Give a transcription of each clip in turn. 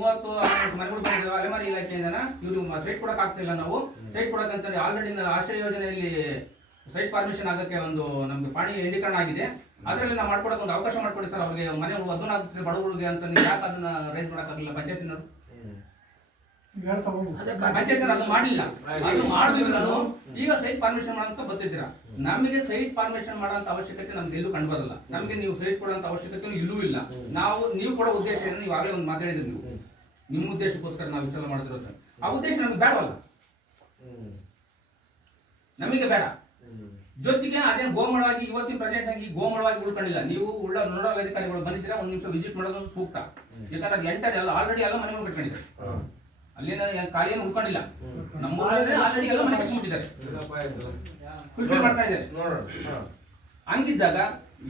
30 ಮನೆಗಳು ಬಂದಿದ್ದಾವೆ ಅಲೆಮಾರಿ ಇಲಾಖೆಯಿಂದ. ಇವರು ಸೈಟ್ ಕೊಡಕ್ ಆಗ್ತಿಲ್ಲ. ನಾವು ಸೈಟ್ ಕೊಡಕ್ಕಂತ ಆಲ್ರೆಡಿ ಆಶ್ರಯ ಯೋಜನೆಯಲ್ಲಿ ಸೈಟ್ ಪರ್ಮಿಷನ್ ಆಗಕ್ಕೆ ಒಂದು ನಮ್ಗೆ ಪಾಣಿ ಎಂಡೀಕರಣ ಆಗಿದೆ. ಅದರಲ್ಲಿ ನಾವು ಮಾಡ್ಕೊಡಕ್ಕೆ ಒಂದು ಅವಕಾಶ ಮಾಡ್ಕೊಡಿ ಸರ್. ಅವ್ರಿಗೆ ಮನೆ ಅದನ್ನ ಆಗ್ತಿದೆ ಬಡವರಿಗೆ ಅಂತ ನೀವು ಯಾಕೆ ಅದನ್ನ ರೈಸ್ ಮಾಡಕ್ಕಾಗಲಿಲ್ಲ? ಪಂಚಾಯತಿನವರು ಪಂಚಾಯತ್ ಅದು ಮಾಡಲಿಲ್ಲ. ಅದು ಮಾಡಿದ್ರು ಈಗ ಸೈಟ್ ಪರ್ಮಿಷನ್ ಮಾಡೋಂತ ಬರ್ತಿದ್ದೀರಾ. ನಮಗೆ ಸೈಟ್ ಪರ್ಮಿಷನ್ ಮಾಡೋಂತ ಅವಶ್ಯಕತೆ ನಮ್ಗೆ ಎಲ್ಲೂ ಕಂಡು ಬರಲ್ಲ. ನಮಗೆ ನೀವು ಸೈಟ್ ಕೊಡೋಂತ ಅವಶ್ಯಕತೆ ಇಲ್ಲೂ ಇಲ್ಲ. ನೀವು ಕೊಡೋ ಉದ್ದೇಶ ಏನು? ನೀವು ಆಗಲೇ ಒಂದು ಮಾತಾಡಿದ್ರಿ. ನೀವು ನಿಮ್ಮ ಉದ್ದೇಶಕ್ಕೋಸ್ಕರ ನಾವು ವಿಚಾರ ಮಾಡಿದಿರೋ ಆ ಉದ್ದೇಶ ನಮಗೆ ಬೇಡವಲ್ಲ, ನಮಗೆ ಬೇಡ. ಜೊತೆಗೆ ಅದೇನು ಗೋಮಳವಾಗಿ ಇವತ್ತಿನ ಪ್ರೆಸೆಂಟ್ ಆಗಿ ಗೋಮಳವಾಗಿ ಉಳ್ಕೊಂಡಿಲ್ಲ. ನೀವು ನೋಡಲ್ ಅಧಿಕಾರಿಗಳು ಬಂದಿದ್ದೀರಾ, ಒಂದು ನಿಮಿಷ ವಿಸಿಟ್ ಮಾಡೋದು ಸೂಕ್ತ. ಯಾಕಂದ್ರೆ ಅದು ಎಂಟರ್ ಎಲ್ಲ ಆಲ್ರೆಡಿ ಎಲ್ಲ ಮನೆಗಳು ಕಟ್ಕೊಂಡಿದ್ದಾರೆ. ಅಲ್ಲೇನ ಖಾಲಿಯನ್ನು ಉಳ್ಕೊಂಡಿಲ್ಲ. ನಮ್ಮೂರಲ್ಲಿ ಆಲ್ರೆಡಿ ಎಲ್ಲ ಮನೆ ಕಟ್ಕೊಂಡಿದ್ದಾರೆ, ಫುಲ್ಫಿಲ್ ಮಾಡ್ಕೊಂಡಿದ್ದಾರೆ. ಹಂಗಿದ್ದಾಗ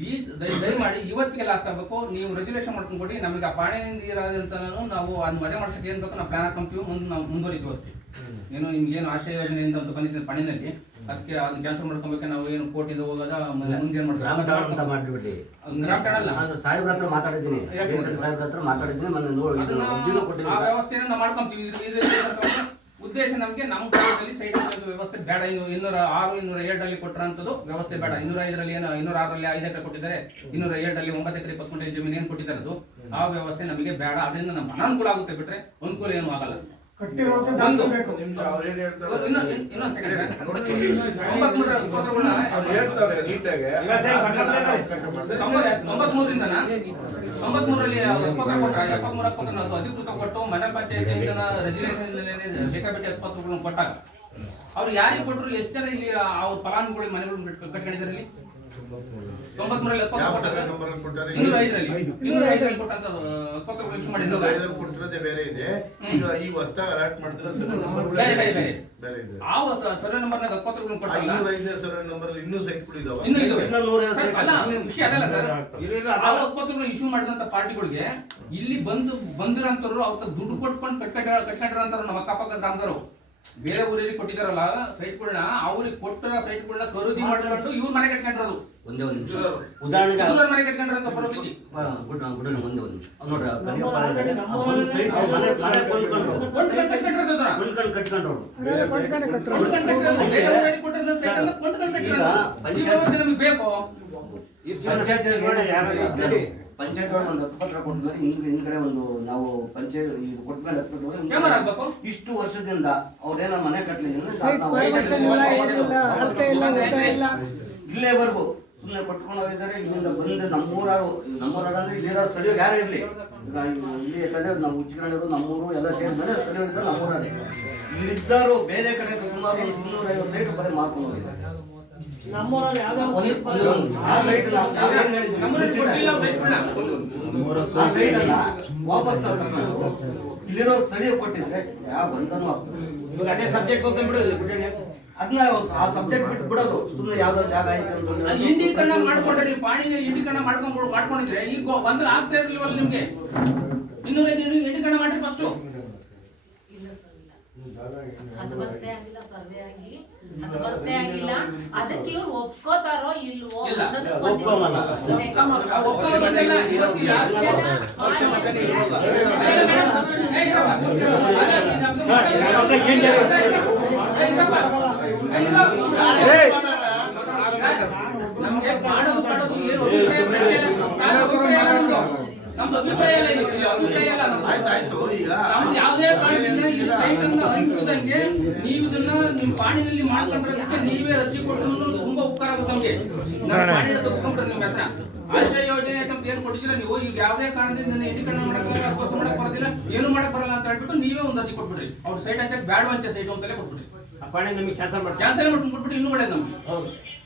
ಈ ದಯಮಾಡಿ ಇವತ್ತಿಗೆ ಲಾಸ್ಟ್ ಆಗಬೇಕು. ನೀವು ರೆಗ್ಯುಲೇಷನ್ ಮಾಡ್ಕೊಂಡು ಕೊಡಿ. ನಮಗೆ ಆ ಪಾಣಿಯಿಂದ ಇರೋದಂತ ನಾವು ಅದು ಮನೆ ಮಾಡ್ಸಕ್ಕೆ ಏನು ಬೇಕೋ ನಾವು ಪ್ಲಾನ್ ಹಾಕೊಂತೀವಿ. ಮುಂದೆ ನಾವು ಮುಂದುವರಿತೀವಿ ಅಷ್ಟೇ. ಏನು ನಿಮ್ಗೇನು ಆಶ್ರಯ ಯೋಜನೆಯಿಂದ ಅಂತ ಬಂದಿದ್ದ ಪಾಣಿನಲ್ಲಿ ಅದಕ್ಕೆ ಅದನ್ನ ಕ್ಯಾನ್ಸಲ್ ಮಾಡ್ಕೊಬೇಕು. ನಾವು ಏನು ಕೋರ್ಟಿಂದ ಹೋಗೋದ ಮುಂದೆ ಏನು ಮಾಡ್ಬಿಟ್ಟು ಸಾಹೇಬ್ರ ಹತ್ರ ಮಾತಾಡಿದ್ದೀನಿ, ಆ ವ್ಯವಸ್ಥೆನ ನಾವು ಮಾಡ್ಕೊಂತೀವಿ. ಉದ್ದೇಶ ನಮಗೆ ನಮ್ಮ ಕಾಲದಲ್ಲಿ ಸೈಡ್ ವ್ಯವಸ್ಥೆ ಬೇಡ. 206, 207 ಕೊಟ್ಟರಂತದ್ದು ವ್ಯವಸ್ಥೆ ಬೇಡ. 205ರಲ್ಲಿ ಏನು 206ರಲ್ಲಿ 5 ಎಕರೆ ಕೊಟ್ಟಿದ್ದಾರೆ, 207ರಲ್ಲಿ 9 ಎಕರೆ 20 ಗುಂಟೆ ಜಮೀನು ಏನು ಕೊಟ್ಟಿದ್ದಾರೆ ಅದು ಆ ವ್ಯವಸ್ಥೆ ನಮಗೆ ಬೇಡ. ಅದರಿಂದ ನಮ್ಮ ಅನಾನುಕೂಲ ಆಗುತ್ತೆ ಬಿಟ್ರೆ ಅನುಕೂಲ ಏನು ಆಗಲ್ಲ. ಅಧಿಕೃತ ಕೊಟ್ಟು ಮಂಡಲ ಪಂಚಾಯತಿ ರೆಗ್ಯುಲೇಷನ್ ಬೇಕಾಬಿಟ್ಟಿ ಪತ್ರಗಳನ್ನು ಕೊಟ್ಟಾಗ ಅವ್ರು ಯಾರಿಗೆ ಕೊಟ್ಟರು? ಎಷ್ಟು ಜನ ಇಲ್ಲಿ ಅವ್ರ ಫಲಾನುಭವಿಗಳು ಮನೆಗಳು ಕಟ್ಕೊಂಡಿದ್ದಾರೆ? ಇಲ್ಲಿ 93ರಲ್ಲಿ 205ರಲ್ಲಿ ಕೊಟ್ಟಂತ ಪತ್ರಗಳು ಇಶ್ಯೂ ಮಾಡಿದ್ದಾರೆ. ಬೇರೆ ಇದೆ. ಈಗ ಈ ಹೊಸದಾಗಿ ಅಲರ್ಟ್ ಮಾಡ್ತಿರೋ ಬೇರೆ ಇದೆ. ಆ ಸರ್ವೆ ನಂಬರ್ನಾಗ ಪತ್ರಗಳನ್ನು ಕೊಟ್ಟಿಲ್ಲ. 205 ಸರ್ವೆ ನಂಬರ್ ಇನ್ನೂ ಸೈಟ್ಗಳು ಇದಾವೆ. ವಿಷಯ ಅದಲ್ಲ ಸರ್. ಆ ಪತ್ರಗಳು ಇಶ್ಯೂ ಮಾಡಿದಂತ ಪಾರ್ಟಿಗಳಿಗೆ ಇಲ್ಲಿ ಬಂದಿರೋಂಥವ್ರು ಅವ್ರ ದುಡ್ಡು ಕೊಟ್ಕೊಂಡು ಕಟ್ಕೊಂಡಿರೋಂಥವ್ರು ನಮ್ಮ ಅಕ್ಕಪಕ್ಕ ಗ್ರಾಮದವರು ಬೇರೆ ಊರಲ್ಲಿ ಕೊಟ್ಟಿದಾರಲ್ಲ ಸೈಟ್ಗಳನ್ನ, ಅವ್ರಿಗೆ ಕೊಟ್ಟಿರೋ ಸೈಟ್ಗಳನ್ನ ಖರೀದಿ ಮಾಡ್ಕೊಂಡು ಇವ್ರ ಮನೆ ಕಟ್ಕೊಂಡಿರೋದು. ಒಂದೇ ಒಂದು ನಿಮಿಷ ಉದಾಹರಣೆಗೆ ಮನೆ ಕಟ್ಕೊಂಡಿರೋ ಪರಿಸ್ಥಿತಿ ಒಂದೇ ಒಂದು ನಿಮಿಷ ನೋಡ್ರಿ, ನಮಗೆ ಬೇಕು. ಪಂಚಾಯತ್ ಒಳಗೆ ಒಂದು ಹಕ್ಕುಪತ್ರ ಕೊಟ್ಮೇಲೆ ಹಿಂದ್ಗಡೆ ಒಂದು ನಾವು ಪಂಚಾಯತ್ ಇದು ಕೊಟ್ಮೇಲೆ ಇಷ್ಟು ವರ್ಷದಿಂದ ಅವ್ರೇನೋ ಮನೆ ಕಟ್ಟಲಿಲ್ಲ ಇಲ್ಲೇವರೆಗೂ ಸುಮ್ಮನೆ ಕೊಟ್ಕೊಂಡು ಹೋಗಿದ್ದಾರೆ. ಇಲ್ಲಿಂದ ಬಂದು ನಮ್ಮೂರಾರು ಅಂದ್ರೆ ಇಲ್ಲಿರೋ ಸ್ಥಳೀಯ ಯಾರೇ ಇರಲಿ, ಇಲ್ಲಿ ಯಾಕಂದ್ರೆ ನಾವು ಉಚ್ಚಿಕೊಂಡಿರೋ ನಮ್ಮೂರು ಎಲ್ಲ ಸೇರಿದ್ರೆ ಸ್ಥಳೀಯ ಇದ್ದಾರೆ ನಮ್ಮೂರಲ್ಲಿ. ಇಲ್ಲಿದ್ದರು ಬೇರೆ ಕಡೆ ಸುಮಾರು 350 ಸೈಟ್ ಬರೀ ಮಾರ್ಕೊಂಡು ಹೋಗಿದ್ದಾರೆ. ವಾಪಸ್ ಇಲ್ಲಿರೋ ಸ್ಥಳೀಯ ಕೊಟ್ಟಿದ್ರೆ ಯಾವ ಬಂಧನೂ ಆಗ್ತದೆ. ಅದೇ ಸಬ್ಜೆಕ್ಟ್ ಅದನ್ನ ಆ ಸಬ್ಜೆಕ್ಟ್ ಬಿಟ್ಟು ಬಿಡೋದು. ಸುಮ್ಮನೆ ಯಾವ್ದೋ ಜಾಗ ಆಯ್ತು ಇಂಡೀಕರಣ ಮಾಡ್ಕೊಂಡ್ರೆ ನೀವು ಪಾಣಿನ ಇಂಡೀಕರಣ ಮಾಡ್ಕೊಂಡಿದ್ರೆ ಈಗ ಬಂದ್ರೆ ಆಗ್ತಾ ಇರ್ಲಿಲ್ವಲ್ಲ ನಿಮ್ಗೆ? 205 ಇಂಡೀಕರಣ ಮಾಡ್ರಿ ಫಸ್ಟ್. ಅದು ಬಸ್ತೆ ಆಗಿಲ್ಲ, ಸರ್ವೆ ಆಗಿ ಅದು ಬಸ್ತೆ ಆಗಿಲ್ಲ. ಅದಕ್ಕೆ ಇವ್ರು ಒಪ್ಕೋತಾರೋ ಇಲ್ವೋ ನಮ್ಗೆ ಮಾಡೋದು ಏನು ಯಾವುದೇ ಕಾರಣದಿಂದ ಈ ಸೈಟ್ ಅನ್ನು ಹಂಚಿದಂಗೆ ನೀವು ಇದನ್ನ ನಿಮ್ಮ ಪಾಣಿನಲ್ಲಿ ಮಾಡ್ಕೊಂಡ್ರೆ ನೀವೇ ಅರ್ಜಿ ಕೊಟ್ಟು ತುಂಬಾ ಉಪಕಾರ ಆಗುತ್ತೆ ನಮ್ಗೆ. ಪಾಣಿನ ತಗೊಂಡ್ರೆ ನಿಮ್ಮ ಹೆಸರ ಆಶ್ರಯ ಯೋಜನೆ ಅಂತ ಏನ್ ಕೊಟ್ಟಿದ್ದೀರ ನೀವು, ಈಗ ಯಾವುದೇ ಕಾರಣದಿಂದ ಇಂಡೀಕರಣ ಮಾಡಕ್ ಬರೋದಿಲ್ಲ, ಏನು ಮಾಡಕ್ ಬರಲ್ಲ ಅಂತ ಹೇಳ್ಬಿಟ್ಟು ನೀವೇ ಒಂದು ಅರ್ಜಿ ಕೊಟ್ಬಿಡ್ರಿ. ಅವ್ರು ಸೈಟ್ ಹಂಚಕ್ ಬ್ಯಾಡ ಹಂಚ ಸೈಟ್ ಅಂತಲೇ ಕೊಟ್ಬಿಡ್ರಿ. ಕ್ಯಾನ್ಸಲ್ ಮಾಡ್ಕೊಂಡು ಕೊಟ್ಬಿಟ್ಟು ಇನ್ನೂ ಒಳ್ಳೇದು ನಮ್ಗೆ.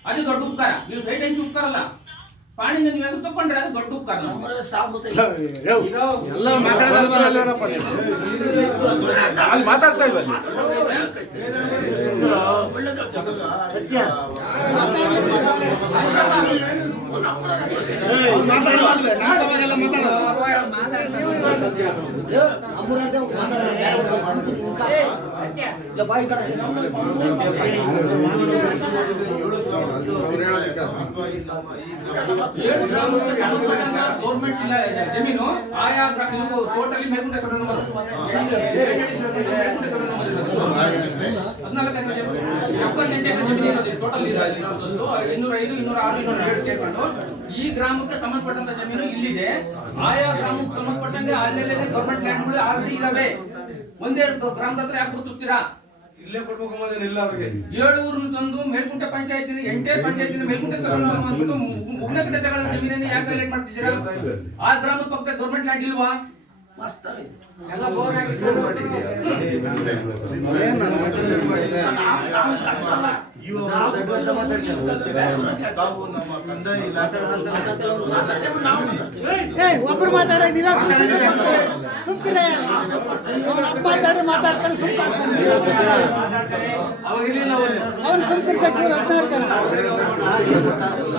ಅದು ದೊಡ್ಡ ಉಪಕಾರ. ನೀವು ಸೈಟ್ ಹಂಚಿ ಉಪಕಾರ ಅಲ್ಲ, ಪಾಣಿನ ನೀವು ಹೆಸರು ತಗೊಂಡ್ರೆ ಅದು ದೊಡ್ಡ ಉಪಕಾರ. ಮಾತಾಡ್ತಾ ಇಲ್ವ ಸತ್ಯ ಅಥವಾ 7 ಗ್ರಾಮಕ್ಕೆ ಸಂಬಂಧಪಟ್ಟಂತ ಗೌರ್ಮೆಂಟ್ ಇಲ್ಲ ಜಮೀನು ಆಯಾ ಟೋಟಲಿ ಮೇಲ್ಕುಂಟೆ ಸರ್ವೆ ನಂಬರ್ 14 ಜಮೀನು ಇರೋದು ಟೋಟಲ್ 205 206 207 ಸೇರ್ಕೊಂಡು ಈ ಗ್ರಾಮಕ್ಕೆ ಸಂಬಂಧಪಟ್ಟಂತ ಜಮೀನು ಇಲ್ಲಿದೆ. ಆಯಾ ಗ್ರಾಮಕ್ಕೆ ಸಂಬಂಧಪಟ್ಟಂಗೆ ಅಲ್ಲೆಲ್ಲೇ ಗೌರ್ಮೆಂಟ್ ಲ್ಯಾಂಡ್ಗಳು ಆಲ್ರೆಡಿ ಇದಾವೆ. ಒಂದೇ ಗ್ರಾಮದ ಹತ್ರ ಯಾಕೆ ಗುರುತಿಸ್ತೀರಾ? ಇಲ್ಲೇ ಕೊಡ್ಬೇಕಂಬುದೇನಿಲ್ಲ ಅವ್ರಿಗೆ. 7 ಊರನ್ನು ತಂದು ಮೇಲ್ಕುಂಟೆ ಪಂಚಾಯತಿನ ಎಂಟೇ ಪಂಚಾಯತಿನ ಮೇಲ್ಕುಂಟೆ ಅಂದ್ಬಿಟ್ಟು ಉಗ್ನಕಡೆ ತಗೊಳ್ಳೋ ಜಮೀನನ್ನು ಯಾಕೆ ಹೈಲೈಟ್ ಮಾಡ್ತಿದ್ದೀರಾ? ಆ ಗ್ರಾಮದ ಪಕ್ಕದ ಗೌರ್ಮೆಂಟ್ ಲ್ಯಾಂಡ್ ಇಲ್ವಾ? ಎಲ್ಲ ಬೋರ್ ತಾವು ನಮ್ಮ ಕಂದಾಯ ಒಬ್ರು ಮಾತಾಡಿಲ್ಲ ಸುಮ್ಕಿರೆ ಮಾತಾಡ್ತಾರೆ ಅವ್ನು ಸುಮ್ಕಿರ್ಸಕ್ಕೆ 16 ಜನ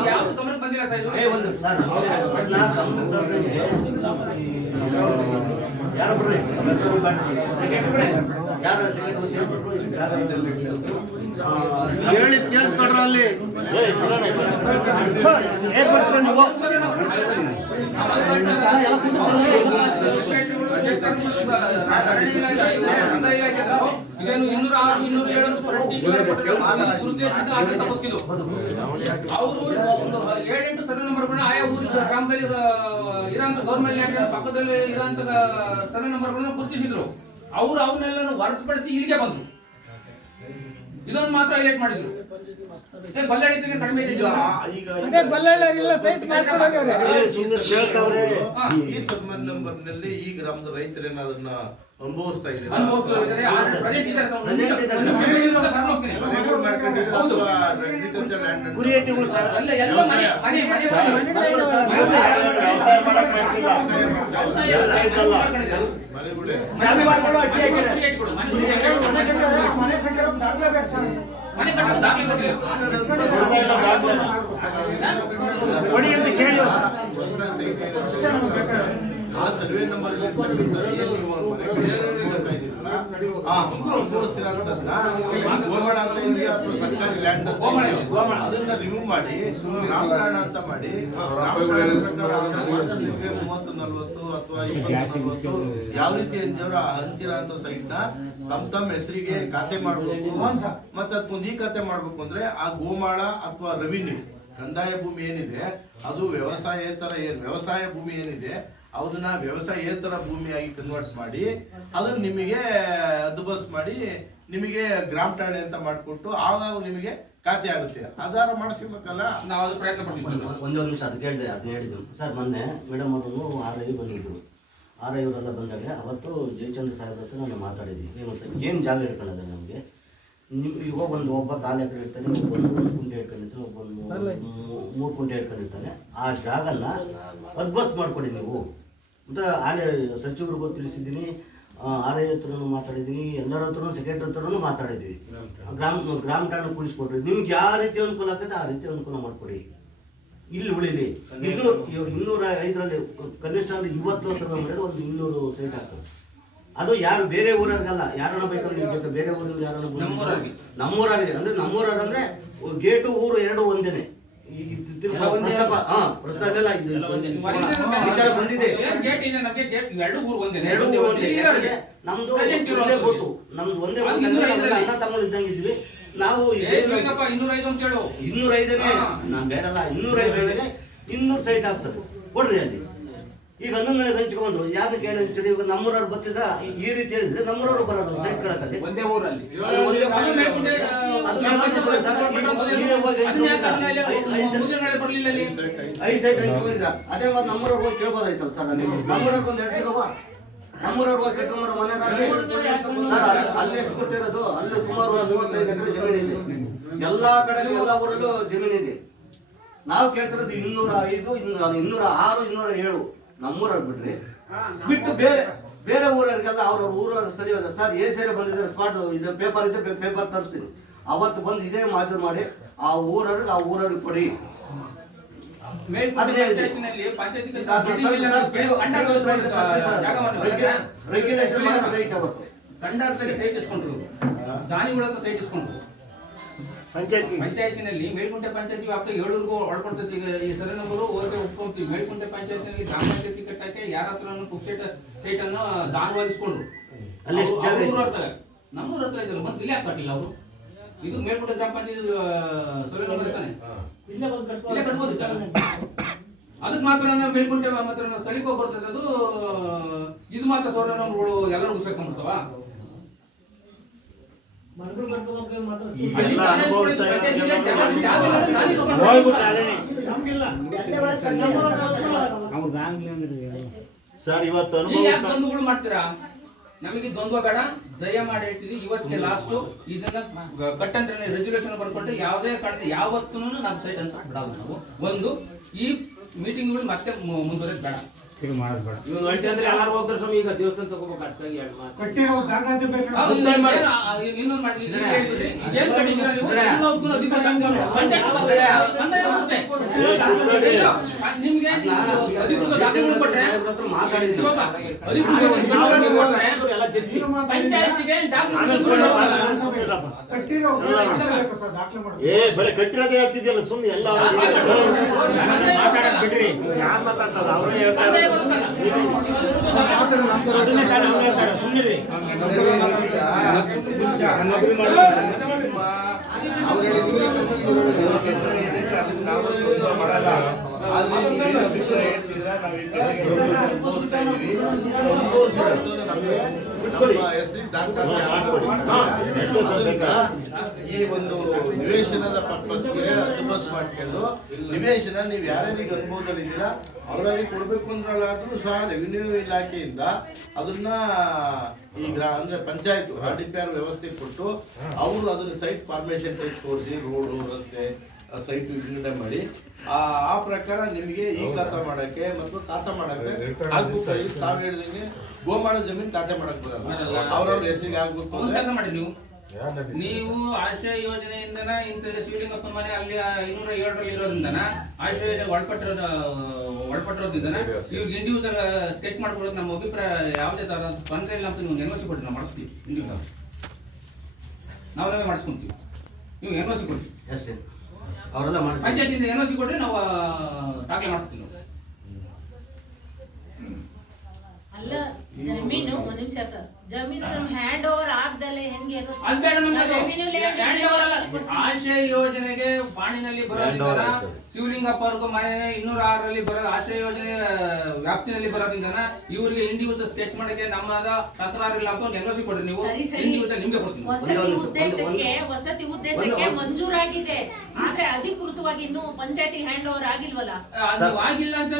ಯಾವ್ದು ಗಮನಕ್ಕೆ ಬಂದಿಲ್ಲ ಸರ್ ಇದು? ಒಂದು ಸರ್ ಯಾರು ಬಿಡ್ರಿ ಹೇಳಿ ಕೇಳಿಸ್ಕೊಡ್ರ ಅಲ್ಲಿ ಇದನ್ನು 206 207 ಅವರು ಒಂದು 7-8 ಸರ್ವೆ ನಂಬರ್ಗಳನ್ನ ಆಯಾ ಊರಿನ ಗ್ರಾಮದಲ್ಲಿ ಇರೋಂಥ ಗೌರ್ಮೆಂಟ್ ಲ್ಯಾಂಡ್ ಪಕ್ಕದಲ್ಲಿ ಇರೋಂಥ ಸರ್ವೆ ನಂಬರ್ಗಳನ್ನ ಗುರುತಿಸಿದ್ರು. ಅವರು ಅವನ್ನೆಲ್ಲ ಹೊರತುಪಡಿಸಿ ಇಲ್ಲಿಗೆ ಬಂದ್ರು. ಇದೊಂದು ಮಾತ್ರ ಹೈಲೈಟ್ ಮಾಡಿದ್ರು. ಬಳ್ಳಾರಿ ಕಡಿಮೆ ಇದೆ. ಅದೇ ಬಳ್ಳಾರಿಲ್ಲ ಸೈಟ್ ಮಾಡ್ಕೊಂಡು ಹೋಗ್ಯಾವ್ರೆ. ಈ ಸರ್ವೆ ನಂಬರ್ ನಲ್ಲಿ ಈ ಗ್ರಾಮದ ರೈತರೇನ ಅದನ್ನ ಅನುಭವಿಸ್ತಾ ಇದ್ದಾರೆ. ಆ ಸರ್ವೆ ನಂಬರ್ ಗೋಮಣ ಅಂತ ಇದೆಯಾ ಅಥವಾ ಸರ್ಕಾರಿ ಲ್ಯಾಂಡ್ ಅದನ್ನ ರಿಮೂವ್ ಮಾಡಿ ನಾಮಕರಣ ಅಂತ ಮಾಡಿ ನಾಮಕರಣ ಪ್ರಕಾರ 30-40 ಅಥವಾ 20-40 ಯಾವ ರೀತಿ ಹಂಚಿರ ಅಂತ ಸೈಟ್ ನ ತಮ್ಮ ಹೆಸರಿಗೆ ಖಾತೆ ಮಾಡ್ಬೇಕು. ಮತ್ತೆ ಅದಕ್ಕೊಂದು ಈ ಖಾತೆ ಮಾಡ್ಬೇಕು ಅಂದ್ರೆ ಆ ಗೋಮಾಳ ಅಥವಾ ರೆವಿನ್ಯೂ ಕಂದಾಯ ಭೂಮಿ ಏನಿದೆ ಅದು ವ್ಯವಸಾಯ ಭೂಮಿ ಏನಿದೆ ಅದನ್ನ ವ್ಯವಸಾಯೇತರ ಭೂಮಿಯಾಗಿ ಕನ್ವರ್ಟ್ ಮಾಡಿ ಅದನ್ನ ನಿಮಗೆ ಹದ್ದುಬಸ್ತ್ ಮಾಡಿ ನಿಮಗೆ ಗ್ರಾಮ ಠಾಣೆ ಅಂತ ಮಾಡಿಕೊಟ್ಟು ಆವಾಗ ನಿಮಗೆ ಖಾತೆ ಆಗುತ್ತೆ. ಆಧಾರ ಮಾಡಿಸ್ಬೇಕಲ್ಲ. ನಾವು ಅದು ಪ್ರಯತ್ನ ಪಡ್ತೀವಿ. ಒಂದೇ ನಿಮಿಷ ಅದಕ್ಕೆ ಹೇಳಿದ್ರು ಸರ್. ಮೊನ್ನೆ ಮೇಡಮ್ ಅವರು RI ಬಂದಿದ್ರು. RI ಅವರೆಲ್ಲ ಬಂದಾಗ ಅವತ್ತು ಜಯಚಂದ್ರ ಸಾಹೇಬ್ರ ಹತ್ರ ನಾನು ಮಾತಾಡಿದ್ವಿ. ಏನು ಜಾಗ ಇಟ್ಕೊಳ್ಳೋದು ನಮಗೆ ಇವಾಗ ಒಬ್ಬ 4 ಎಕರೆ ಇರ್ತಾನೆ, ಒಬ್ಬ 1 ಕುಂಟೆ ಇಟ್ಕೊಂಡಿರ್ತಾನೆ, ಒಬ್ಬ 3 ಕುಂಟೆ ಇಟ್ಕೊಂಡಿರ್ತಾನೆ. ಆ ಜಾಗನ ಹದ್ಬಸ್ತ್ ಮಾಡ್ಕೊಡಿ ನೀವು ಅಂತ ಆಲೆ ಸಚಿವರಿಗೂ ತಿಳಿಸಿದ್ದೀನಿ. RI ಹತ್ರನೂ ಮಾತಾಡಿದ್ದೀನಿ, ಎಲ್ಲರ ಹತ್ರನೂ ಸೆಕ್ರೆಟರಿ ಹತ್ರನೂ ಮಾತಾಡಿದ್ವಿ. ಗ್ರಾಮ ಠಾಣೆ ಕುಳಿಸ್ಕೊಡ್ರಿ. ನಿಮ್ಗೆ ಯಾವ ರೀತಿ ಅನುಕೂಲ ಆಗ್ತದೆ ಆ ರೀತಿ ಅನುಕೂಲ ಮಾಡ್ಕೊಡಿ. ಇಲ್ಲಿ ಉಳಿಲಿ 205ರಲ್ಲಿ ಕನಿಷ್ಠ ಅಂದ್ರೆ 20 ವರ್ಷ ಮಾಡಿದ್ರೆ ಒಂದು 200 ಸೈಟ್ ಆಗ್ತದೆ. ಅದು ಯಾರು ಬೇರೆ ಊರಲ್ಲ, ಯಾರನ್ನ ಬೇಕಂದ್ರೆ ಬೇರೆ ಊರಲ್ಲಿ ಯಾರನ್ನ ನಮ್ಮೂರಾಗಿದೆ ಅಂದ್ರೆ ನಮ್ಮೂರಂದ್ರೆ ಗೇಟು ಊರು 2 ಒಂದೇನೆ. ಪ್ರಸ್ತಾವ ಎಲ್ಲ ವಿಚಾರ ಬಂದಿದೆ. ನಮ್ದು ಒಂದೇ ಗೊತ್ತು, ನಮ್ದು ಒಂದೇ ಅಣ್ಣ ತಮ್ಮ ಇದ್ದಂಗಿದ್ವಿ ನಾವು. 205ನೇ ನಾನ್ ಬೇರಲ್ಲ, 205 200 ಸೈಟ್ ಆಗ್ತದೆ ಕೊಡ್ರಿ ಅಲ್ಲಿ. ಈಗ 11 ವೇಳೆ ಹಂಚ್ಕೊಂಡ್ರು ಯಾರು ಕೇಳಿದ್ರಿ. ಇವಾಗ ನಮ್ಮೂರವ್ರು ಬರ್ತಿದ್ರ ಈ ರೀತಿ ಹೇಳಿದ್ರೆ ನಮ್ಮೂರವ್ರು ಬರೋದು ಸೈಟ್ ಕಳಕಲ್ಲಿ ಒಂದೇ ಊರಲ್ಲಿ 5 ಸೈಟ್ ಹಂಚ್ಕೊಂಡಿದ್ರ. ಅದೇ ಮಾತು ನಮ್ಮೂರವ್ರು ಹೋಗಿ ಕೇಳ್ಬೋದಾಯ್ತಲ್ಲ ಸರ್. ನೀವು ನಮ್ಮೂರವ್ರಿಗೆ ಒಂದು 2 ಸಿಗವ, ನಮ್ಮೂರವ್ರು ಹೋಗಿ ಕೆಟ್ಟೊಂಬರ ಮನೆ ಸರ್. ಅಲ್ಲಿ ಎಷ್ಟು ಕೊಟ್ಟಿರೋದು? ಅಲ್ಲಿ ಸುಮಾರು 35 ಎಕರೆ ಜಮೀನಿದೆ. ಎಲ್ಲಾ ಕಡೆ ಎಲ್ಲಾ ಊರಲ್ಲೂ ಜಮೀನಿದೆ. ನಾವು ಕೇಳ್ತಿರೋದು 205, 206, 207 ನಮ್ಮೂರಲ್ಲಿ ಬಿಡ್ರಿ. ಬಿಟ್ಟು ಬೇರೆ ಊರವ್ರಿಗೆಲ್ಲ ಅವ್ರವ್ರ ಊರವ್ರ ಸರಿ ಹೋದ ಸರ್. ಸೇರೆ ಬಂದಿದ್ದಾರೆ ಸ್ಪಾಟ್ ಇದು ಪೇಪರ್ ಇದೆ, ಪೇಪರ್ ತರಿಸ್ತೀನಿ. ಅವತ್ತು ಬಂದು ಇದೇ ಮಾಜೂರು ಮಾಡಿ ಆ ಊರವ್ರಿಗೆ ಕೊಡಿ. ರೆಗ್ಯುಲೇಷನ್ ಮಾಡೋದು ರೈಟ್. ಅವತ್ತು ಕಂಡಾರ್ಸಲ್ಲಿ ಸೈಟ್ ಇಸ್ಕೊಂಡ್ರು, ದಾನಿಗಳ ಸೈಟ್ ಇಸ್ಕೊಂಡ್ರು. ಪಂಚಾಯತಿನಲ್ಲಿ ಮೇಲ್ಕುಂಟೆ ಪಂಚಾಯತಿ ವ್ಯಾಪ್ತಿ 7 ಒಳಪಡ್ತೈತಿ. ಈಗ ಈ ಸರ್ವೆ ನಂಬರು ಓಕೆ ಒಪ್ಕೊಂತೀವಿ. ಮೇಲ್ಕುಂಟೆ ಪಂಚಾಯತಿನಲ್ಲಿ ಗ್ರಾಮ ಪಂಚಾಯತಿ ಕಟ್ಟಕ್ಕೆ ಯಾರ ಹತ್ರ ಸೈಟ್ ಅನ್ನು ದಾನವಾಗಿಸ್ಕೊಂಡ್ರು. ಅಲ್ಲಿ ಎಷ್ಟು ಜಾಗ ಇದೆ? ನಮ್ಮೂರ ಹತ್ರ ಇದಲ್ಲ, ಮತ್ತೆ ಇಲ್ಲಿ ಯಾಕೆ ಕಟ್ಟಿಲ್ಲ ಅವರು? ಇದು ಮೇಲ್ಕುಂಟೆ ಗ್ರಾಮ ಪಂಚಾಯತಿ ಸರ್ವೆ ನಂಬರ್ ಇರ್ತಾನೆ, ಇಲ್ಲೇ ಕಟ್ಬೋದು. ಅದಕ್ಕೆ ಮಾತ್ರ ನಾವು ಮೇಲ್ಕುಂಟೆ ಮಾತ್ರ ಸ್ಥಳಕ್ಕೆ ಹೋಗಿ ಬರ್ತದೆ. ಅದು ಇದು ಮಾತ್ರ ಸರ್ವೆ ನಂಬರ್ಗಳು ಎಲ್ಲರಿಗೂ ಸೇರ್ಕೊಂಡ್ಬಿಡ್ತಾವ. ಸರ್ ಇವತ್ತು ಯಾಕೆ ದ್ವಂದ್ವಗಳು ಮಾಡ್ತೀರಾ? ನಮಗೆ ದ್ವಂದ್ವ ಬೇಡ, ದಯಮಾಡಿ ಹೇಳ್ತೀವಿ. ಇವತ್ತಿಗೆ ಲಾಸ್ಟ್ ಇದನ್ನ ಕಟ್ಟಂತ ರೆಜುಲೇಷನ್ ಬರ್ಕೊಂಡು ಯಾವುದೇ ಕಾರಣದ ಯಾವತ್ತೂ ನಾವು ಸೈಟ್ ಅನ್ಸಕ್ ಬಿಡಲ್ಲ. ನಾವು ಒಂದು ಈ ಮೀಟಿಂಗ್ಗಳು ಮತ್ತೆ ಮುಂದುವರೆದ್ ಬೇಡ. ಇವನು ಹೊಂಟೆ ಅಂದ್ರೆ ಎಲ್ಲಾರು ಹೋಗ್ತಾರೆ ಸ್ವಾಮಿ. ಈಗ ದೇವಸ್ಥಾನ ತಗೋಬೇಕು ಅಷ್ಟಾಗಿ ಎರಡು ಮಾತು ಕಟ್ಟಿರೋ ದಾಖಲಾತಿ ಬೇಕು. ಇನ್ನೊಂದು ಮಾಡಿ ಏನ್ ಕಟ್ಟಿದ್ದೀರಾ ನೀವು? ಎಲ್ಲದಕ್ಕೂ ಅಧಿಕೃತ ಪಂಚಾಯತ್ ನಿಮ್ಗೆ ಅಧಿಕೃತ ದಾಖಲೆ ಕೊಟ್ರೆ ಪಂಚಾಯತಿಗೆ ಏ ಬರೀ ಕಟ್ಟಿರೋದೇ ಹೇಳ್ತಿದ್ಯಲ್ಲ ಸುಮ್ಮನೆ ಎಲ್ಲ ಮಾತಾಡಕ್ ಬಿಡ್ರಿ. ಯಾರು ಮಾತಾಡ್ತಾರ ಅವ್ರೇ ಹೇಳ್ತಾರೆ. ಅದನ್ನೇ ತಾನೇ ಅವ್ರು ಹೇಳ್ತಾರೆ. ಸುಮ್ಮನೆ ಅವ್ರು ಹೇಳಿದ್ರೆ ನಾವು ಮಾಡಲ್ಲ. ಆದ್ರೆ ನೀವು ಅಭಿಪ್ರಾಯ ಹೇಳ್ತಿದ್ರ ನಾವು ಈ ಕಡೆ ಅನುಭವಿಸ್ತಾ ಇದೀವಿ. ನಮ್ಮ ಹೆಸರು ಈ ಒಂದು ನಿವೇಶನದ ಪರ್ಪಸ್ಗೆ ಹದ್ದುಬಸ್ತು ಮಾಡ್ಕೊಂಡು ನಿವೇಶನ ನೀವು ಯಾರ್ಯಾರಿಗೆ ಅನುಭವದಲ್ಲಿದ್ದೀರಾ ಅವರಿಗೆ ಕೊಡ್ಬೇಕು ಅಂದ್ರಲ್ಲಾದ್ರೂ ಸಹ ರೆವಿನ್ಯೂ ಇಲಾಖೆಯಿಂದ ಅದನ್ನ ಈಗ ಅಂದ್ರೆ ಪಂಚಾಯತ್ RDPR ವ್ಯವಸ್ಥೆ ಕೊಟ್ಟು ಅವರು ಅದನ್ನ ಸೈಟ್ ಫಾರ್ಮೇಶನ್ ಟೈಪ್ ತೋರಿಸಿ ರೋಡು ರಸ್ತೆ ಸೈಟ್ ವಿಂಗಡಣೆ ಮಾಡಿ ಆ ಪ್ರಕಾರ ನಿಮಗೆ ಈ ಖಾತಾ ಮಾಡಕ್ಕೆ ಮತ್ತು ಖಾತಾ ಮಾಡಕ್ಕೆ ಆಗ್ಬೇಕು. ತಾವು ಹೇಳಿದಂಗೆ ಗೋಮಾಳ ಜಮೀನು ಖಾತೆ ಮಾಡಕ್ ಬರಲ್ಲ, ಅವ್ರವ್ರ ಹೆಸರಿಗೆ ಆಗ್ಬೇಕು ಅಂದ್ರೆ ಮಾಡಿ ನೀವು ಆಶ್ರಯ ಯೋಜನೆಯಿಂದನ ಇಂತ ಶಿವಲಿಂಗಪ್ಪನ ಮನೆ ಅಲ್ಲಿ 207ರಲ್ಲಿ ಇರೋದ್ರಿಂದನ ಆಶ್ರಯ ಯೋಜನೆ ಒಳಪಟ್ಟಿರೋದ್ರಿಂದನ ಇವ್ರಿಗೆ ಇಂಡಿವಿಜುವಲ್ ಸ್ಕೆಚ್ ಮಾಡ್ಕೊಡೋದು ನಮ್ಮ ಅಭಿಪ್ರಾಯ ಯಾವುದೇ ತರ ತೊಂದರೆ ಇಲ್ಲ ಅಂತ ನೀವು ಎನ್ಒಸಿ ಕೊಟ್ಟು ನಾವು ಮಾಡಿಸ್ತೀವಿ. ಇಂಡಿವಿಜುವಲ್ ನಾವೇ ಮಾಡಿಸ್ಕೊಂತೀವಿ, ನೀವು ಎನ್ಒಸಿ ಕೊಡ್ತೀವಿ ಅಷ್ಟೇ. ಅವರೆಲ್ಲ ಮಾಡಿ ಪಂಚಾಯತಿಯಿಂದ ಎನ್ಒಸಿ ಕೊಟ್ರೆ ನಾವು ದಾಖಲೆ ಮಾಡಿಸ್ತೀವಿ. ಅಲ್ಲ ಜಮೀನು ಒಂದ್ ನಿಮಿಷ ಸರ್, ಜಮೀನು ಹ್ಯಾಂಡ್ ಓವರ್ ಆಗ್ದಲೆ ಹೆಂಗೆ ಆಶ್ರಯ ಯೋಜನೆಗೆ ಪಾಣಿನಲ್ಲಿ ಬರೋದ್ರಿಂದ ಶಿವಲಿಂಗಪ್ಪ ಅವ್ರಿಗೂ ಮನೆ 206ರಲ್ಲಿ ಬರೋದು ಆಶ್ರಯ ಯೋಜನೆ ವ್ಯಾಪ್ತಿನಲ್ಲಿ ಬರೋದ್ರಿಂದ ಇವರಿಗೆ ಇಂಡಿವಿಜುವಲ್ ಸ್ಕೆಚ್ ಮಾಡಕ್ಕೆ ನಮ್ಮದ ತಕರಾರು ಇಲ್ಲ ಅಂತ ಎನ್ಒಸಿ ಕೊಡ್ರಿ. ನೀವು ಇಂಡಿವಿಜುವಲ್ ನಿಮ್ಗೆ ಕೊಡ್ತೀನಿ. ವಸತಿ ಉದ್ದೇಶಕ್ಕೆ ಮಂಜೂರಾಗಿದೆ, ಆದ್ರೆ ಅಧಿಕೃತವಾಗಿ ಇನ್ನು ಪಂಚಾಯತಿಗೆ ಹ್ಯಾಂಡ್ ಓವರ್ ಆಗಿಲ್ವಲ್ಲ. ಅದು ಆಗಿಲ್ಲ ಅಂತ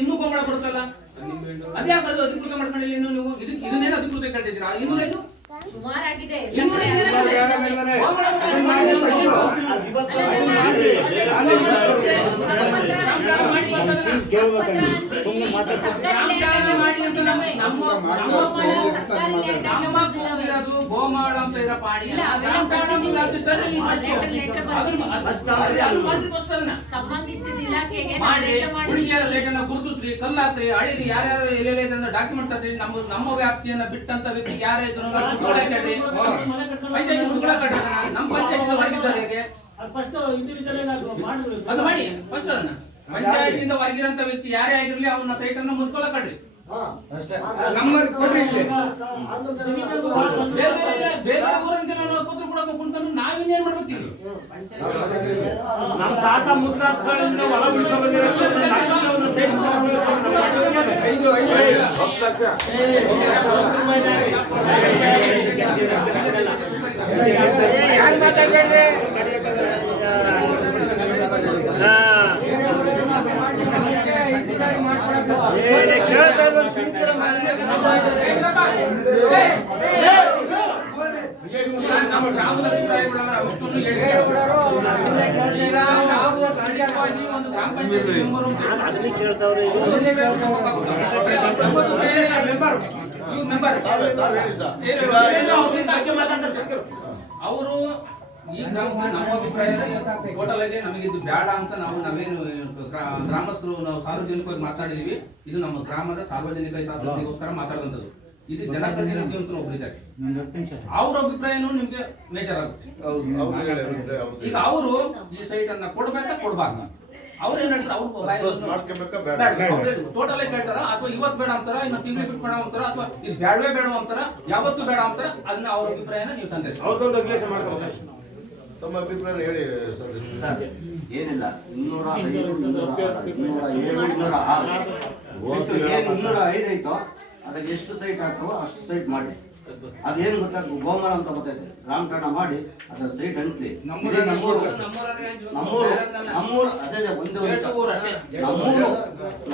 ಇನ್ನೂ ಗೋಮಾಳ ಬರುತ್ತಲ್ಲ, ಅದ್ಯಾಕೆ ಅದು ಅಧಿಕೃತ ಮಾಡ್ಕೊಂಡಿಲ್ಲ? ಇನ್ನು ನೀವು ಇದನ್ನೇನು ಅಧಿಕೃತ ಕಟ್ಟಿದ್ದೀರಾ? 205 ಸುಮಾರಾಗಿದೆ. ಗೋಮಾಳ ಅಂತ ಇರೋ ಪಾಡಿ ಸಂಬಂಧಿಸಿದ ಇಲಾಖೆಗೆ ಸೈಟನ್ನ ಗುರುತಿಸ್ರಿ, ಕಲ್ಲಾಕ್ರಿ, ಅಳಿರಿ, ಯಾರ್ಯಾರು ಎಲ್ಲೆಲ್ಲ ಡಾಕ್ಯುಮೆಂಟ್ ಹಾಕ್ರಿ. ನಮ್ಮ ವ್ಯಾಪ್ತಿಯನ್ನ ಬಿಟ್ಟಂತ ವ್ಯಕ್ತಿ ಯಾರೇ ಇದ್ರು ಪಂಚಾಯತಿ ಹುಡುಗಳ ಕಟ್ಟದ ನಮ್ಮ ಪಂಚಾಯತಿ ಹೊರಗಿದ್ದಾರೆ ಹೇಗೆ ಅದು ಮಾಡಿ ಫಸ್ಟ್ ಅದನ್ನ ಪಂಚಾಯತಿಯಿಂದ ಹೊರಗಿರಂತ ವ್ಯಕ್ತಿ ಯಾರೇ ಆಗಿರ್ಲಿ ಅವನ್ನ ಸೈಟ್ ಅನ್ನ ಮುಚ್ಕೊಳ್ಳ ಕಡ್ರಿ. ಬೇರೆ ಊರಂತೆ ನಾನು ಪತ್ರ ಕೊಡಕ್ಕೆ ಕುಂತನು ನಾವಿನ್ನೇನ್ ಮಾಡ್ಬೇಕೀವಿ? ನಮ್ಮ ತಾತ ಮುತ್ತಾತಗಳಿಂದ ಹೊಲ ನಮ್ಮ ಗ್ರಾಮದ ಅಭಿಪ್ರಾಯಗಳನ್ನ ಅಷ್ಟೊಂದು ಒಂದು ಗ್ರಾಮ ಪಂಚಾಯತಿ ಅವರು ಈ ಗ್ರಾಮಕ್ಕೆ ನಮ್ಮ ಅಭಿಪ್ರಾಯ ಟೋಟಲ್ ಆಗಿ ನಮಗೆ ಇದು ಬೇಡ ಅಂತ ನಾವೇನು ಗ್ರಾಮಸ್ಥರು ನಾವು ಸಾರ್ವಜನಿಕವಾಗಿ ಮಾತಾಡಿದೀವಿ. ಇದು ನಮ್ಮ ಗ್ರಾಮದ ಸಾರ್ವಜನಿಕ ಹಿತಾಸಕ್ತಿಗೋಸ್ಕರ ಮಾತಾಡುವಂಥದ್ದು. ಇದು ಜನಪ್ರತಿನಿಧಿ ಅಂತ ಒಬ್ಬರಿದ್ದಾರೆ, ಅವ್ರ ಅಭಿಪ್ರಾಯನೂ ನಿಮ್ಗೆ ಮೇಜರ್ ಆಗುತ್ತೆ. ಈಗ ಅವರು ಈ ಸೈಟ್ ಅನ್ನ ಕೊಡ್ಬೇಕಾ ಕೊಡ್ಬಾರ್ದು, ಅವ್ರು ಏನ್ ಹೇಳ್ತಾರೆ, ಅವ್ರು ಟೋಟಲ್ ಆಗಿ ಕೇಳ್ತಾರ ಅಥವಾ ಇವತ್ತು ಬೇಡ ಅಂತಾರ, ಇನ್ನು ತಿಂಗಳು ಬಿಟ್ಟು ಬೇಡ ಅಂತಾರ, ಅಥವಾ ಇದು ಬೇಡವೇ ಬೇಡ ಅಂತಾರ, ಯಾವತ್ತು ಬೇಡ ಅಂತಾರ, ಅದನ್ನ ಅವ್ರ ಅಭಿಪ್ರಾಯನ ನೀವು ಸಂದೇಶ ತಮ್ಮ ಅಭಿಪ್ರಾಯ ಹೇಳಿ ಸರ್. ಏನಿಲ್ಲ 205, 207, 205 ಐತೋ ಅದಕ್ಕೆ ಎಷ್ಟು ಸೈಟ್ ಆಗ್ತಾವೋ ಅಷ್ಟು ಸೈಟ್ ಮಾಡಿ. ಅದೇನು ಗೊತ್ತಾ, ಗೋಮಾಳ ಅಂತ ಗೊತ್ತೈತೆ, ನಾಮಕರಣ ಮಾಡಿ ಅದರ ಸೈಟ್ ಹಂಚ್ಲಿ. ನಮ್ಮೂರು ಅದೇ ಒಂದೇ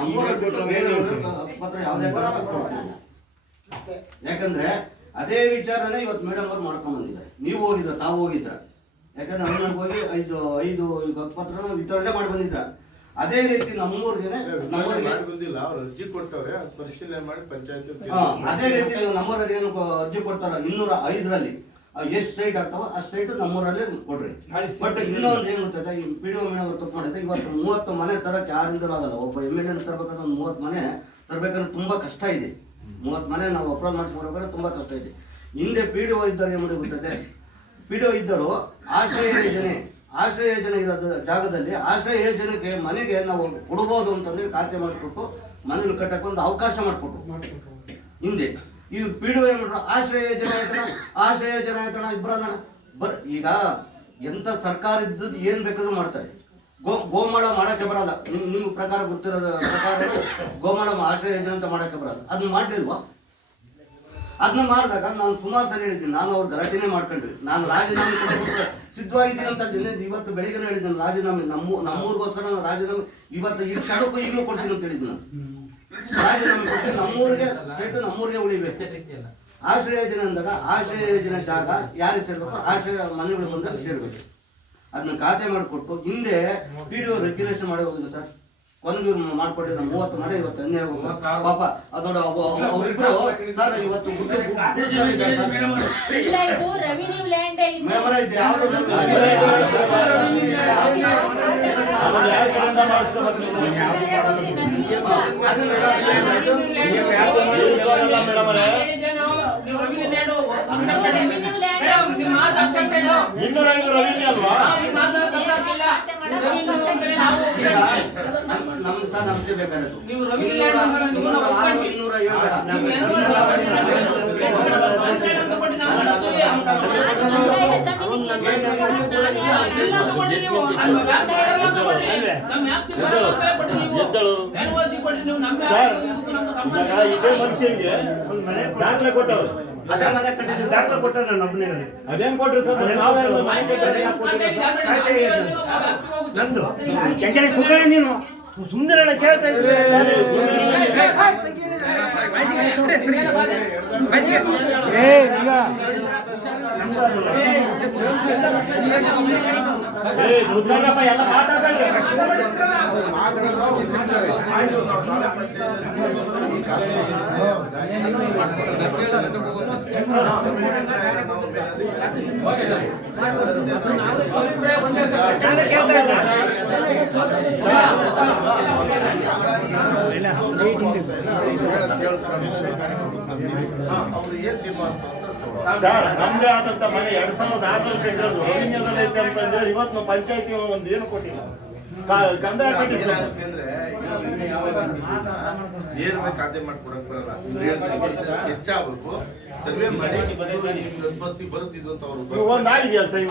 ನಮ್ಮೂರ ಬಿಟ್ಟರೆ ಬೇರೆ ಪತ್ರ ಯಾವುದೇ ಯಾಕಂದ್ರೆ ಅದೇ ವಿಚಾರನೇ ಇವತ್ತು ಮೇಡಮ್ ಅವ್ರು ಮಾಡ್ಕೊಂಡ್ ಬಂದಿದ್ದಾರೆ. ನೀವು ಹೋಗಿದ್ರ, ತಾವು ಹೋಗಿದ್ರ, ಯಾಕಂದ್ರೆ ಹಂಗೆ ಹೋಗಿ ಐದು ಪತ್ರನ ವಿತರಣೆ ಮಾಡಿ ಬಂದಿದ್ರ. ಅದೇ ರೀತಿ ನಮ್ಮೂರಿಗೆ ಬಂದಿಲ್ಲ, ಅವ್ರು ಅರ್ಜಿ ಕೊಡ್ತಾವ್ರೆ, ಪರಿಶೀಲನೆ ಮಾಡಿ ಪಂಚಾಯತ್ ಅದೇ ರೀತಿ ನಮ್ಮೂರಲ್ಲಿ ಏನು ಅರ್ಜಿ ಕೊಡ್ತಾರ 205ರಲ್ಲಿ ಎಷ್ಟು ಸೈಟ್ ಆಗ್ತಾವ ಅಷ್ಟು ಸೈಟ್ ನಮ್ಮೂರಲ್ಲಿ ಕೊಡ್ರಿ. ಬಟ್ ಇನ್ನೊಂದು ಏನ್ ಗೊತ್ತೈತೆ, ಈ PDO ಮೇಡಮ್ ತಪ್ಪು ಮಾಡಿದ್ರೆ ಇವತ್ತು 30 ಮನೆ ತರಕ್ಕೆ ಯಾರಿಂದಲೂ ಆಗಲ್ಲ. ಒಬ್ಬ MLA ತರ್ಬೇಕಂದ್ರೆ ಒಂದು 30 ಮನೆ ತರ್ಬೇಕಂದ್ರೆ ತುಂಬಾ ಕಷ್ಟ ಇದೆ. 30 ಮನೆ ನಾವು ಅಪ್ರೋಚ್ ಮಾಡಿಸ್ಕೊಡ್ಬೇಕಾದ್ರೆ ತುಂಬಾ ಕಷ್ಟ ಇದೆ. ಹಿಂದೆ PDO ಇದ್ದರು ಏನು ಮಾಡಿ ಗೊತ್ತದೆ, PDO ಇದ್ದರು ಆಶ್ರಯ ಯೋಜನೆ ಇರೋದು ಜಾಗದಲ್ಲಿ ಆಶ್ರಯ ಯೋಜನೆಗೆ ಮನೆಗೆ ನಾವು ಕೊಡ್ಬೋದು ಅಂತಂದ್ರೆ ಖಾತೆ ಮಾಡಿಕೊಟ್ಟು ಮನೆಗಳು ಕಟ್ಟಕ್ಕೆ ಒಂದು ಅವಕಾಶ ಮಾಡಿಕೊಟ್ರು ಹಿಂದೆ. ಈ PDO ಏನ್ ಮಾಡ್ರು, ಆಶ್ರಯ ಯೋಜನೆ ಆಯ್ತಣ ಇಬ್ಬರಲ್ಲ ಈಗ ಎಂತ ಸರ್ಕಾರ ಇದ್ದದ್ದು ಏನ್ ಬೇಕಾದ್ರೂ ಮಾಡ್ತಾರೆ. ಗೋಮಾಳ ಮಾಡಕ್ಕೆ ಬರಲ್ಲ. ನಿಮ್ ಪ್ರಕಾರ ಗೊತ್ತಿರೋದ ಪ್ರಕಾರ ಗೋಮಾಳ ಆಶ್ರಯ ಯೋಜನೆ ಅಂತ ಮಾಡಕ್ಕೆ ಬರಲ್ಲ. ಅದನ್ನ ಮಾಡ್ಲಿಲ್ವಾ? ಅದನ್ನ ಮಾಡಿದಾಗ ನಾನು ಸುಮಾರು ಸರಿ ಹೇಳಿದ್ದೀನಿ, ನಾನು ಅವ್ರ ಗಲಾಟೆನೇ ಮಾಡ್ಕೊಂಡ್ರಿ. ನಾನು ರಾಜೀನಾಮೆ ಕೊಡೋಕೆ ಸಿದ್ಧವಾಗಿದ್ದೀನಿ ಅಂತ ಇವತ್ತು ಬೆಳಿಗ್ಗೆ ಹೇಳಿದ್ದೀನಿ. ರಾಜೀನಾಮೆ ನಮ್ಮೂರಿಗೋಸ್ಕರ ನಾನು ರಾಜೀನಾಮೆ ಇವತ್ತು ಈ ಕ್ಷಣಕ್ಕೂ ಈಗಲೂ ಕೊಡ್ತೀನಿ ಅಂತ ಹೇಳಿದ್ದೀನಿ. ರಾಜೀನಾಮೆ ಕೊಟ್ಟು ನಮ್ಮೂರಿಗೆ ಸೈಟು ನಮ್ಮೂರಿಗೆ ಉಳಿಬೇಕು. ಆಶ್ರಯ ಯೋಜನೆ ಅಂದಾಗ ಆಶ್ರಯ ಯೋಜನೆ ಜಾಗ ಯಾರಿಗೆ ಸೇರ್ಬೇಕು, ಆಶ್ರಯ ಮನೆಗಳು ಬಂದಾಗ ಸೇರ್ಬೇಕು. ಅದನ್ನ ಖಾತೆ ಮಾಡಿಕೊಟ್ಟು ಹಿಂದೆ PDO ರೆಗ್ಯುಲೇಷನ್ ಮಾಡಿ ಹೋಗಿದ್ದು ಸರ್. ಕೊನೆಗೆ ಮಾಡ್ಕೊಟ್ಟಿದ್ದ 30 ಮನೆ ಇವತ್ತು ಅನ್ಯಾಯ ಹೋಗುವ ಪಾಪ. ಅದೋಡ ಅವರಿಬ್ರು ಸರ್ ಇವತ್ತು ಇಲ್ಲ, ಇದು ರೆವಿನ್ಯೂ ಲ್ಯಾಂಡ್ ನಮ್ಗೆ ಸಹ ನಮ್ಗೆ ಬೇಕಾದದ್ದು ನೀವು ಇದೇ ಮನುಷ್ಯನಿಗೆ ದಾಖಲೆ ಕೊಟ್ಟವ್ರು, ಅದೇ ಮನೆ ಕಟ್ಟಿದ್ದು ದಾಖಲೆ ಕೊಟ್ಟಾರ ನಮ್ಮನೆ. ಅದೇನ್ ಕೊಟ್ರಿ ಸರ್? ನಾವೆಲ್ಲ ಮನೆ ನಂದು ಕೆಂಚನೆ ಕುಕ್ಕಳೆ ನೀನು ಸುಂದರ ಕೇಳ್ತಾ ಇದ್ರೆ ಎಲ್ಲ ಮಾತಾಡ್ತಾರೆ. ಸರ್, ನಮ್ದೇ ಆದಂತ ಮನೆ 2600 ಕಟ್ಟಿರೋದು ರೆವಿನ್ಯೂದಲ್ಲಿ ಐತೆ ಅಂತಂದ್ರೆ ಇವತ್ತು ನಾವು ಪಂಚಾಯತಿ ಒಂದು ಏನು ಕೊಟ್ಟಿಲ್ಲ. ಕಂದಾಯ ನೇರವಾಗಿ ಖಾತೆ ಮಾಡ್ಕೊಡಕ್ ಬರಲ್ಲ, ಹೆಚ್ಚಾಗಬೇಕು. ಸರ್ವೆ ಮಾಡಿ ಬರುತ್ತಿದ್ದು ಅಂತ ಅವ್ರು ಒಂದಾಗಿದೆಯಲ್ಲ ಸರ್.